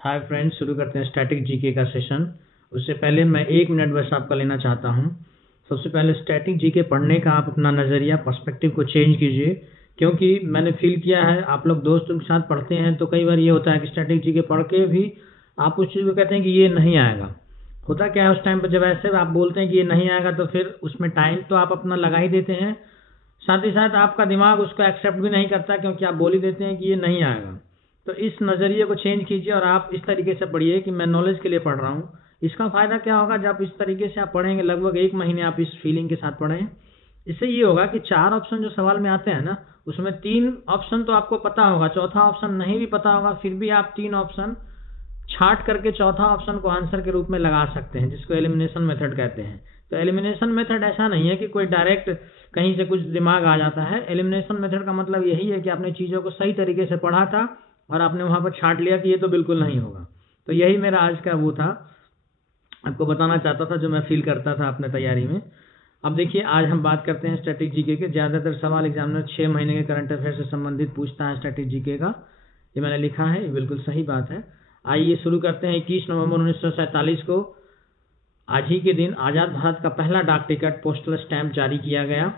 Hi friends, शुरू करते हैं स्टैटिक जीके का सेशन। उससे पहले मैं 1 मिनट बस आपका लेना चाहता हूं। सबसे पहले स्टैटिक जीके पढ़ने का आप अपना नज़रिया, पर्सपेक्टिव को चेंज कीजिए, क्योंकि मैंने फील किया है आप लोग दोस्तों के साथ पढ़ते हैं तो कई बार ये होता है कि स्टैटिक जीके पढ़ के भी आप उस चीज़ को कहते हैं कि ये नहीं आएगा। होता क्या है उस टाइम पर, जब ऐसे आप बोलते हैं कि ये नहीं आएगा तो फिर उसमें टाइम तो आप अपना लगा ही देते हैं, साथ ही साथ आपका दिमाग उसको एक्सेप्ट भी नहीं करता क्योंकि आप बोल ही देते हैं कि ये नहीं आएगा। तो इस नज़रिए को चेंज कीजिए और आप इस तरीके से पढ़िए कि मैं नॉलेज के लिए पढ़ रहा हूँ। इसका फ़ायदा क्या होगा, जब इस तरीके से आप पढ़ेंगे, लगभग 1 महीने आप इस फीलिंग के साथ पढ़ें, इससे ये होगा कि 4 ऑप्शन जो सवाल में आते हैं ना, उसमें 3 ऑप्शन तो आपको पता होगा, चौथा ऑप्शन नहीं भी पता होगा, फिर भी आप 3 ऑप्शन छांट करके चौथा ऑप्शन को आंसर के रूप में लगा सकते हैं, जिसको एलिमिनेशन मेथड कहते हैं। तो एलिमिनेशन मेथड ऐसा नहीं है कि कोई डायरेक्ट कहीं से कुछ दिमाग आ जाता है। एलिमिनेशन मेथड का मतलब यही है कि आपने चीज़ों को सही तरीके से पढ़ा था और आपने वहाँ पर छांट लिया कि ये तो बिल्कुल नहीं होगा। तो यही मेरा आज का वो था, आपको बताना चाहता था जो मैं फील करता था अपने तैयारी में। अब देखिए, आज हम बात करते हैं स्टैटिक जीके के। ज़्यादातर सवाल एग्जामिनर 6 महीने के करंट अफेयर से संबंधित पूछता है स्टैटिक जीके का, ये मैंने लिखा है, ये बिल्कुल सही बात है। आइए शुरू करते हैं। 21 नवंबर 1947 को आज ही के दिन आज़ाद भारत का पहला डाक टिकट पोस्टल स्टैंप जारी किया गया।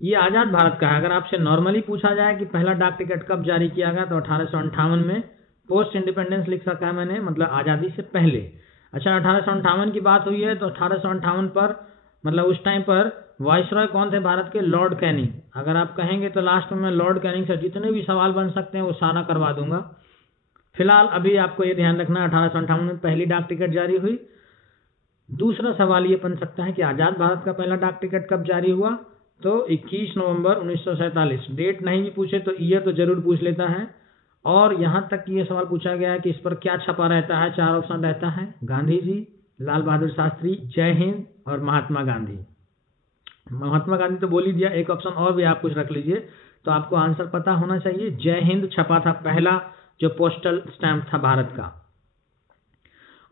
ये आज़ाद भारत का है। अगर आपसे नॉर्मली पूछा जाए कि पहला डाक टिकट कब जारी किया गया, तो 1858 में। पोस्ट इंडिपेंडेंस लिख रखा है मैंने, मतलब आज़ादी से पहले। अच्छा, 1858 की बात हुई है तो 1858 पर, मतलब उस टाइम पर वाइसरॉय कौन थे भारत के? Lord Canning. अगर आप कहेंगे तो लास्ट में मैं लॉर्ड कैनिंग से जितने भी सवाल बन सकते हैं वो सारा करवा दूंगा। फिलहाल अभी आपको ये ध्यान रखना, 1858 में पहली डाक टिकट जारी हुई। दूसरा सवाल ये बन सकता है कि आज़ाद भारत का पहला डाक टिकट कब जारी हुआ, तो 21 नवंबर 1947। डेट नहीं भी पूछे तो ईयर तो जरूर पूछ लेता है। और यहाँ तक कि ये सवाल पूछा गया है कि इस पर क्या छपा रहता है। 4 ऑप्शन रहता है: गांधी जी, लाल बहादुर शास्त्री, जय हिंद और महात्मा गांधी। महात्मा गांधी तो बोल ही दिया, एक ऑप्शन और भी आप कुछ रख लीजिए तो आपको आंसर पता होना चाहिए। जय हिंद छपा था पहला जो पोस्टल स्टैंप था भारत का।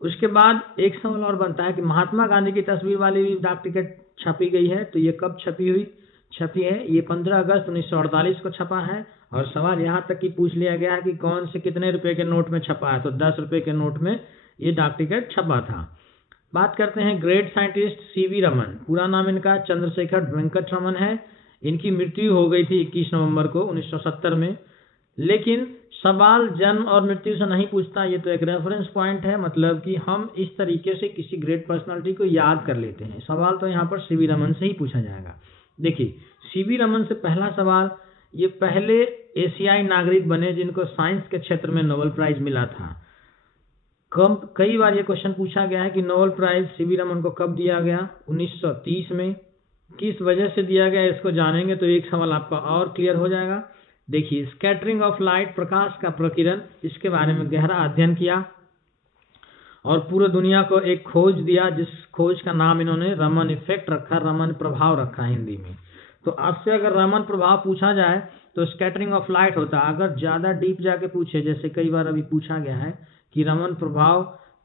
उसके बाद एक सवाल और बनता है कि महात्मा गांधी की तस्वीर वाली भी डाक टिकट छपी गई है, तो ये कब छपी है? ये 15 अगस्त 1948 को छपा है। और सवाल यहाँ तक कि पूछ लिया गया है कि कौन से कितने रुपए के नोट में छपा है, तो 10 रुपए के नोट में ये डाक टिकट छपा था। बात करते हैं ग्रेट साइंटिस्ट सीवी रमन। पूरा नाम इनका चंद्रशेखर वेंकट रमन है। इनकी मृत्यु हो गई थी 21 नवंबर को 1970 में। लेकिन सवाल जन्म और मृत्यु से नहीं पूछता, ये तो एक रेफरेंस पॉइंट है, मतलब कि हम इस तरीके से किसी ग्रेट पर्सनालिटी को याद कर लेते हैं। सवाल तो यहाँ पर सीवी रमन से ही पूछा जाएगा। देखिए, सीवी रमन से पहला सवाल, ये पहले एशियाई नागरिक बने जिनको साइंस के क्षेत्र में नोबेल प्राइज मिला था। कई बार ये क्वेश्चन पूछा गया है कि नोबेल प्राइज सीवी रमन को कब दिया गया? 1930 में। किस वजह से दिया गया इसको जानेंगे तो एक सवाल आपका और क्लियर हो जाएगा। देखिए, स्कैटरिंग ऑफ लाइट, प्रकाश का प्रकीर्णन, इसके बारे में गहरा अध्ययन किया और पूरी दुनिया को एक खोज दिया, जिस खोज का नाम इन्होंने रमन इफेक्ट रखा, रमन प्रभाव रखा हिंदी में। तो आपसे अगर रमन प्रभाव पूछा जाए तो स्कैटरिंग ऑफ लाइट होता। अगर ज़्यादा डीप जाके पूछे, जैसे कई बार अभी पूछा गया है कि रमन प्रभाव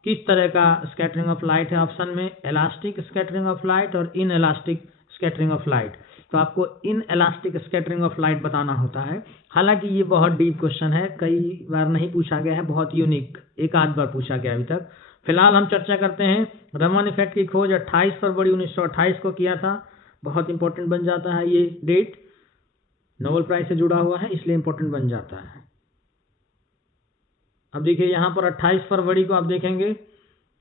किस तरह का स्कैटरिंग ऑफ लाइट है, ऑप्शन में इलास्टिक स्कैटरिंग ऑफ लाइट और in elastic scattering of light, तो आपको in elastic scattering of light बताना होता है। हालांकि ये बहुत डीप क्वेश्चन है, कई बार नहीं पूछा गया है, बहुत यूनिक, एक आध बार पूछा गया अभी तक। फिलहाल हम चर्चा करते हैं रमन इफेक्ट की खोज 28 फरवरी 1928 को किया था। बहुत इंपॉर्टेंट बन जाता है ये डेट, नोबेल प्राइज से जुड़ा हुआ है इसलिए इंपॉर्टेंट बन जाता है। अब देखिए यहाँ पर 28 फरवरी को आप देखेंगे,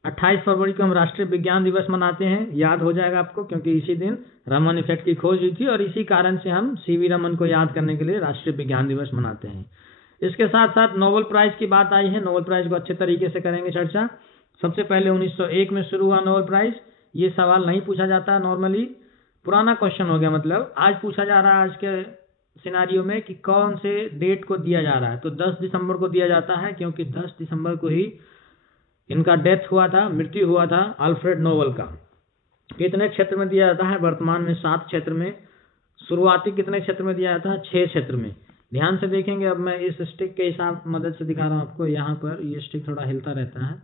28 फरवरी को हम राष्ट्रीय विज्ञान दिवस मनाते हैं। याद हो जाएगा आपको, क्योंकि इसी दिन रमन इफेक्ट की खोज हुई थी और इसी कारण से हम सीवी रमन को याद करने के लिए राष्ट्रीय विज्ञान दिवस मनाते हैं। इसके साथ साथ नोबेल प्राइज की बात आई है। नोबेल प्राइज को अच्छे तरीके से करेंगे चर्चा। सबसे पहले 1901 में शुरू हुआ नोबेल प्राइज। ये सवाल नहीं पूछा जाता है नॉर्मली, पुराना क्वेश्चन हो गया, मतलब आज पूछा जा रहा है आज के सिनारियो में कि कौन से डेट को दिया जा रहा है। तो 10 दिसंबर को दिया जाता है, क्योंकि 10 दिसंबर को ही इनका डेथ हुआ था, मृत्यु हुआ था अल्फ्रेड नोबेल का। कितने क्षेत्र में दिया जाता है? वर्तमान में 7 क्षेत्र में। शुरुआती कितने क्षेत्र में दिया जाता है? 6 क्षेत्र में। ध्यान से देखेंगे, अब मैं इस स्टिक के हिसाब मदद से दिखा रहा हूँ आपको। यहाँ पर ये स्टिक थोड़ा हिलता रहता है।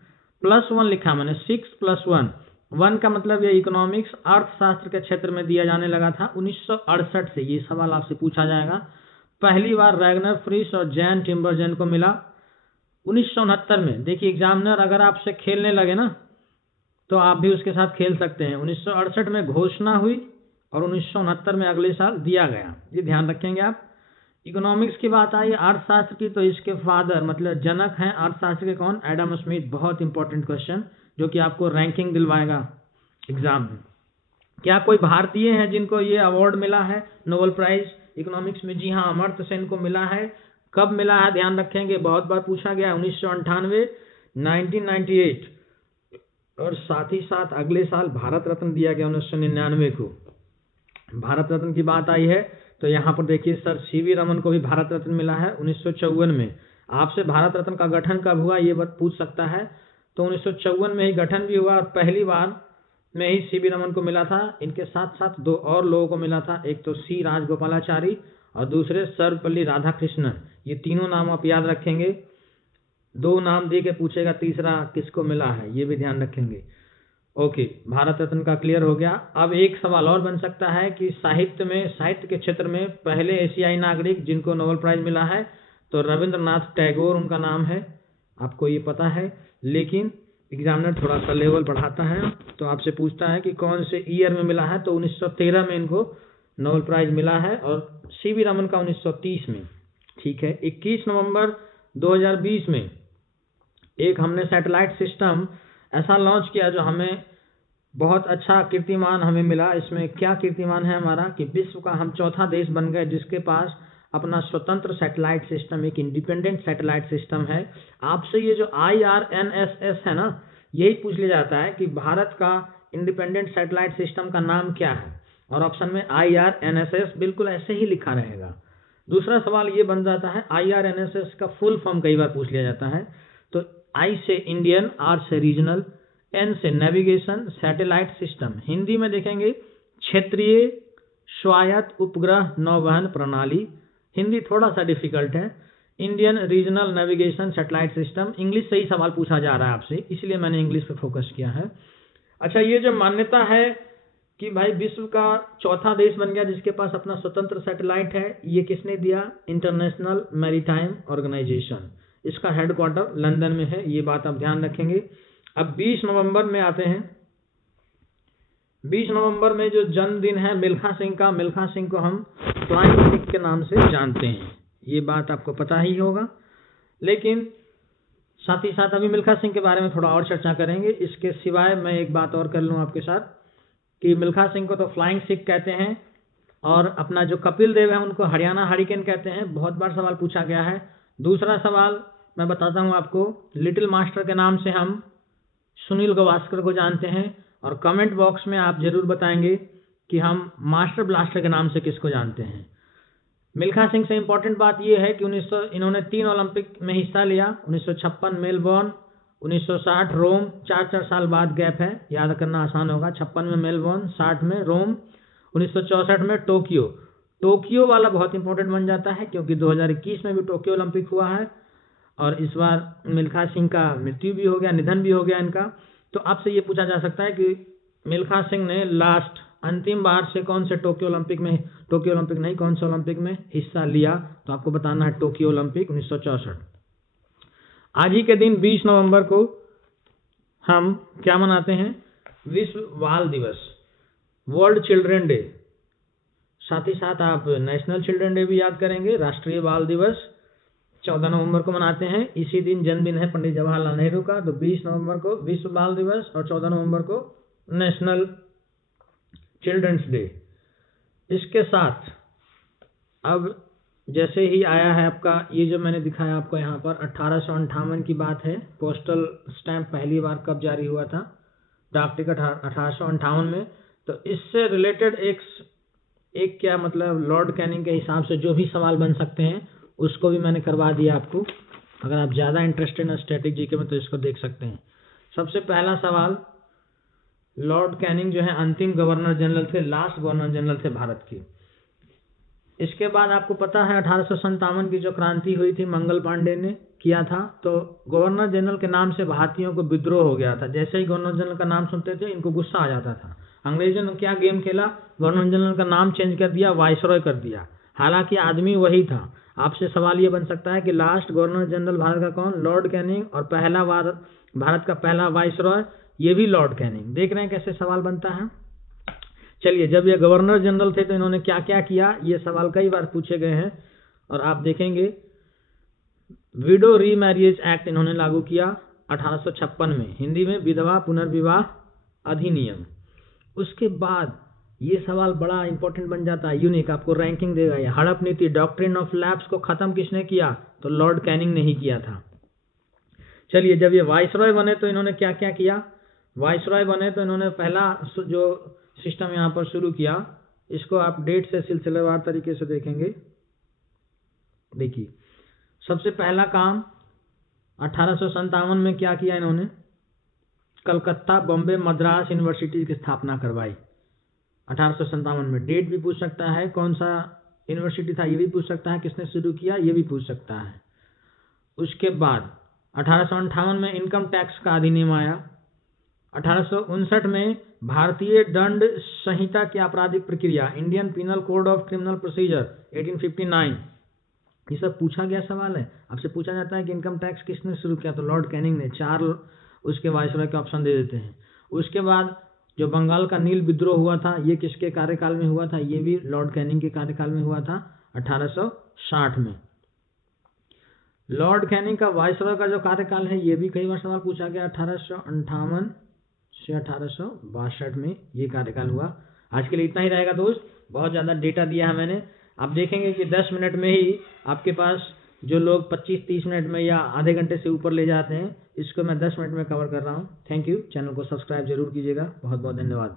+1 लिखा मैंने, 6 + 1। 1 का मतलब ये इकोनॉमिक्स, अर्थशास्त्र के क्षेत्र में दिया जाने लगा था 1968 से। ये सवाल आपसे पूछा जाएगा। पहली बार रैगनर फ्रिश और जैन टिम्बरजेन को मिला। 1969 में, देखिए एग्जामिनर अगर आपसे खेलने लगे ना तो आप भी उसके साथ खेल सकते हैं। 1968 में घोषणा हुई और 1969 में अगले साल दिया गया, ये ध्यान रखेंगे आप। इकोनॉमिक्स की बात आई अर्थशास्त्र की, तो इसके फादर मतलब जनक हैं अर्थशास्त्र के कौन? Adam Smith. बहुत इंपॉर्टेंट क्वेश्चन जो कि आपको रैंकिंग दिलवाएगा एग्जाम में। क्या कोई भारतीय हैं जिनको ये अवार्ड मिला है नोबेल प्राइज इकोनॉमिक्स में? जी हाँ, अमर्त्य सेन को मिला है। कब मिला है ध्यान रखेंगे, बहुत बार पूछा गया, 1998, 1998 और साथ ही साथ अगले साल भारत रत्न दिया गया 1999 को। भारत रत्न की बात आई है तो यहाँ पर देखिए सर सीवी रमन को भी भारत रत्न मिला है 1954 में। आपसे भारत रत्न का गठन कब हुआ ये बात पूछ सकता है, तो 1954 में ही गठन भी हुआ और पहली बार में ही सीवी रमन को मिला था। इनके साथ साथ दो और लोगों को मिला था, एक तो सी राजगोपालाचारी और दूसरे सर्वपल्ली राधाकृष्णन। ये तीनों नाम आप याद रखेंगे, दो नाम दे के पूछेगा तीसरा किसको मिला है, ये भी ध्यान रखेंगे। ओके, भारत रत्न का क्लियर हो गया। अब एक सवाल और बन सकता है कि साहित्य के क्षेत्र में पहले एशियाई नागरिक जिनको नोबेल प्राइज मिला है, तो रविंद्रनाथ टैगोर उनका नाम है, आपको ये पता है। लेकिन एग्जामिनर थोड़ा सा लेवल बढ़ाता है तो आपसे पूछता है कि कौन से ईयर में मिला है, तो 1913 में इनको नोबेल प्राइज मिला है और सीवी रमन का 1930 में। ठीक है, 21 नवंबर 2020 में एक हमने सैटेलाइट सिस्टम ऐसा लॉन्च किया जो हमें बहुत अच्छा कीर्तिमान हमें मिला। इसमें क्या कीर्तिमान है हमारा कि विश्व का हम चौथा देश बन गए जिसके पास अपना स्वतंत्र सैटेलाइट सिस्टम, एक इंडिपेंडेंट सैटेलाइट सिस्टम है। आपसे ये जो IRNSS है ना, यही पूछ लिया जाता है कि भारत का इंडिपेंडेंट सैटेलाइट सिस्टम का नाम क्या है, और ऑप्शन में IRNSS बिल्कुल ऐसे ही लिखा रहेगा। दूसरा सवाल ये बन जाता है IRNSS का फुल फॉर्म कई बार पूछ लिया जाता है, तो I से इंडियन, R से रीजनल, N से नेविगेशन सैटेलाइट सिस्टम। हिंदी में देखेंगे क्षेत्रीय स्वायत्त उपग्रह नौवहन प्रणाली, हिंदी थोड़ा सा डिफिकल्ट है। Indian regional navigation satellite system, English से ही सवाल पूछा जा रहा है आपसे, इसलिए मैंने इंग्लिश पे फोकस किया है। अच्छा, ये जो मान्यता है कि भाई विश्व का चौथा देश बन गया जिसके पास अपना स्वतंत्र सैटेलाइट है, ये किसने दिया? International maritime organisation. इसका हेडक्वार्टर लंदन में है, ये बात आप ध्यान रखेंगे। अब 20 नवंबर में आते हैं। 20 नवंबर में जो जन्मदिन है मिल्खा सिंह का, मिल्खा सिंह को हम फ्लाइंग सिख के नाम से जानते हैं, ये बात आपको पता ही होगा। लेकिन साथ ही साथ अभी मिल्खा सिंह के बारे में थोड़ा और चर्चा करेंगे। इसके सिवाय मैं एक बात और कर लूँ आपके साथ कि मिल्खा सिंह को तो फ्लाइंग सिख कहते हैं और अपना जो कपिल देव है उनको हरियाणा हरिकेन कहते हैं, बहुत बार सवाल पूछा गया है। दूसरा सवाल मैं बताता हूँ आपको, लिटिल मास्टर के नाम से हम सुनील गावस्कर को जानते हैं, और कमेंट बॉक्स में आप जरूर बताएंगे कि हम मास्टर ब्लास्टर के नाम से किसको जानते हैं। मिल्खा सिंह से इंपॉर्टेंट बात यह है कि इन्होंने 3 ओलंपिक में हिस्सा लिया, 1956 मेलबोर्न, 1960 रोम, 4-4 साल बाद गैप है, याद करना आसान होगा। 56 में मेलबोर्न, 60 में रोम, 1964 में टोक्यो। टोक्यो वाला बहुत इंपॉर्टेंट बन जाता है क्योंकि 2021 में भी टोक्यो ओलंपिक हुआ है और इस बार मिल्खा सिंह का मृत्यु भी हो गया, निधन भी हो गया इनका। तो आपसे ये पूछा जा सकता है कि मिल्खा सिंह ने लास्ट अंतिम बार से कौन से टोक्यो ओलंपिक नहीं, कौन से ओलंपिक में हिस्सा लिया, तो आपको बताना है टोक्यो ओलंपिक 1964। आज ही के दिन 20 नवंबर को हम क्या मनाते हैं? विश्व बाल दिवस, वर्ल्ड चिल्ड्रन डे। साथ ही साथ आप नेशनल चिल्ड्रन डे भी याद करेंगे, राष्ट्रीय बाल दिवस 14 नवंबर को मनाते हैं। इसी दिन जन्मदिन है पंडित जवाहरलाल नेहरू का, तो 20 नवंबर को विश्व बाल दिवस और 14 नवंबर को नेशनल चिल्ड्रंस डे। इसके साथ अब जैसे ही आया है आपका ये जो मैंने दिखाया आपको यहाँ पर 1858 की बात है, पोस्टल स्टैंप पहली बार कब जारी हुआ था? डाक टिकट 1858 में। तो इससे रिलेटेड एक क्या मतलब लॉर्ड कैनिंग के हिसाब से जो भी सवाल बन सकते हैं उसको भी मैंने करवा दिया आपको। अगर आप ज़्यादा इंटरेस्टेड हैं स्टैटिक जीके में तो इसको देख सकते हैं। सबसे पहला सवाल, लॉर्ड कैनिंग जो है अंतिम गवर्नर जनरल थे, लास्ट गवर्नर जनरल थे भारत की। इसके बाद आपको पता है 1857 की जो क्रांति हुई थी मंगल पांडे ने किया था, तो गवर्नर जनरल के नाम से भारतीयों को विद्रोह हो गया था। जैसे ही गवर्नर जनरल का नाम सुनते थे इनको गुस्सा आ जाता था। अंग्रेजों ने क्या गेम खेला, गवर्नर जनरल का नाम चेंज कर दिया, वाइसरॉय कर दिया। हालांकि आदमी वही था, आपसे सवाल ये बन सकता है कि लास्ट गवर्नर जनरल भारत का कौन? Lord Canning. और पहला भारत का पहला वाइसरॉय, ये भी लॉर्ड कैनिंग। देख रहे हैं कैसे सवाल बनता है। चलिए, जब ये गवर्नर जनरल थे तो इन्होंने क्या क्या किया, ये सवाल कई बार पूछे गए हैं। और आप देखेंगे विडो रीमैरिज एक्ट इन्होंने लागू किया 1856 में, हिंदी में विधवा पुनर्विवाह अधिनियम। उसके बाद ये सवाल बड़ा इंपॉर्टेंट बन जाता है, यूनिक, आपको रैंकिंग देगा ये। हड़प नीति, डॉक्ट्रिन ऑफ लैप्स को खत्म किसने किया? तो लॉर्ड कैनिंग ने ही किया था। चलिए, जब ये वाइसरॉय बने तो इन्होंने क्या क्या किया? वाइसरॉय बने तो इन्होंने पहला जो सिस्टम यहाँ पर शुरू किया, इसको आप डेट से सिलसिलेवार तरीके से देखेंगे। देखिए, सबसे पहला काम 1857 में क्या किया इन्होंने? कलकत्ता, बॉम्बे, मद्रास यूनिवर्सिटी की स्थापना करवाई 1857 में। डेट भी पूछ सकता है, कौन सा यूनिवर्सिटी था ये भी पूछ सकता है, किसने शुरू किया ये भी पूछ सकता है। उसके बाद 1858 में इनकम टैक्स का अधिनियम आया। 1859 में भारतीय दंड संहिता की आपराधिक प्रक्रिया, Indian penal code of criminal procedure 1859। ये सब पूछा गया सवाल है। आपसे पूछा जाता है कि इनकम टैक्स किसने शुरू किया, तो लॉर्ड कैनिंग ने। 4 उसके वाइसरॉय के ऑप्शन दे देते हैं। उसके बाद जो बंगाल का नील विद्रोह हुआ था, ये किसके कार्यकाल में हुआ था? ये भी लॉर्ड कैनिंग के कार्यकाल में हुआ था 1860 में। लॉर्ड कैनिंग का वाइसरॉय का जो कार्यकाल है, ये भी कई बार सवाल पूछा गया। 1858 से 1862 में ये कार्यकाल हुआ। आज के लिए इतना ही रहेगा दोस्त, बहुत ज़्यादा डेटा दिया है मैंने। आप देखेंगे कि 10 मिनट में ही आपके पास जो लोग 25-30 मिनट में या आधे घंटे से ऊपर ले जाते हैं, इसको मैं 10 मिनट में कवर कर रहा हूँ। Thank you. चैनल को सब्सक्राइब जरूर कीजिएगा। बहुत बहुत धन्यवाद।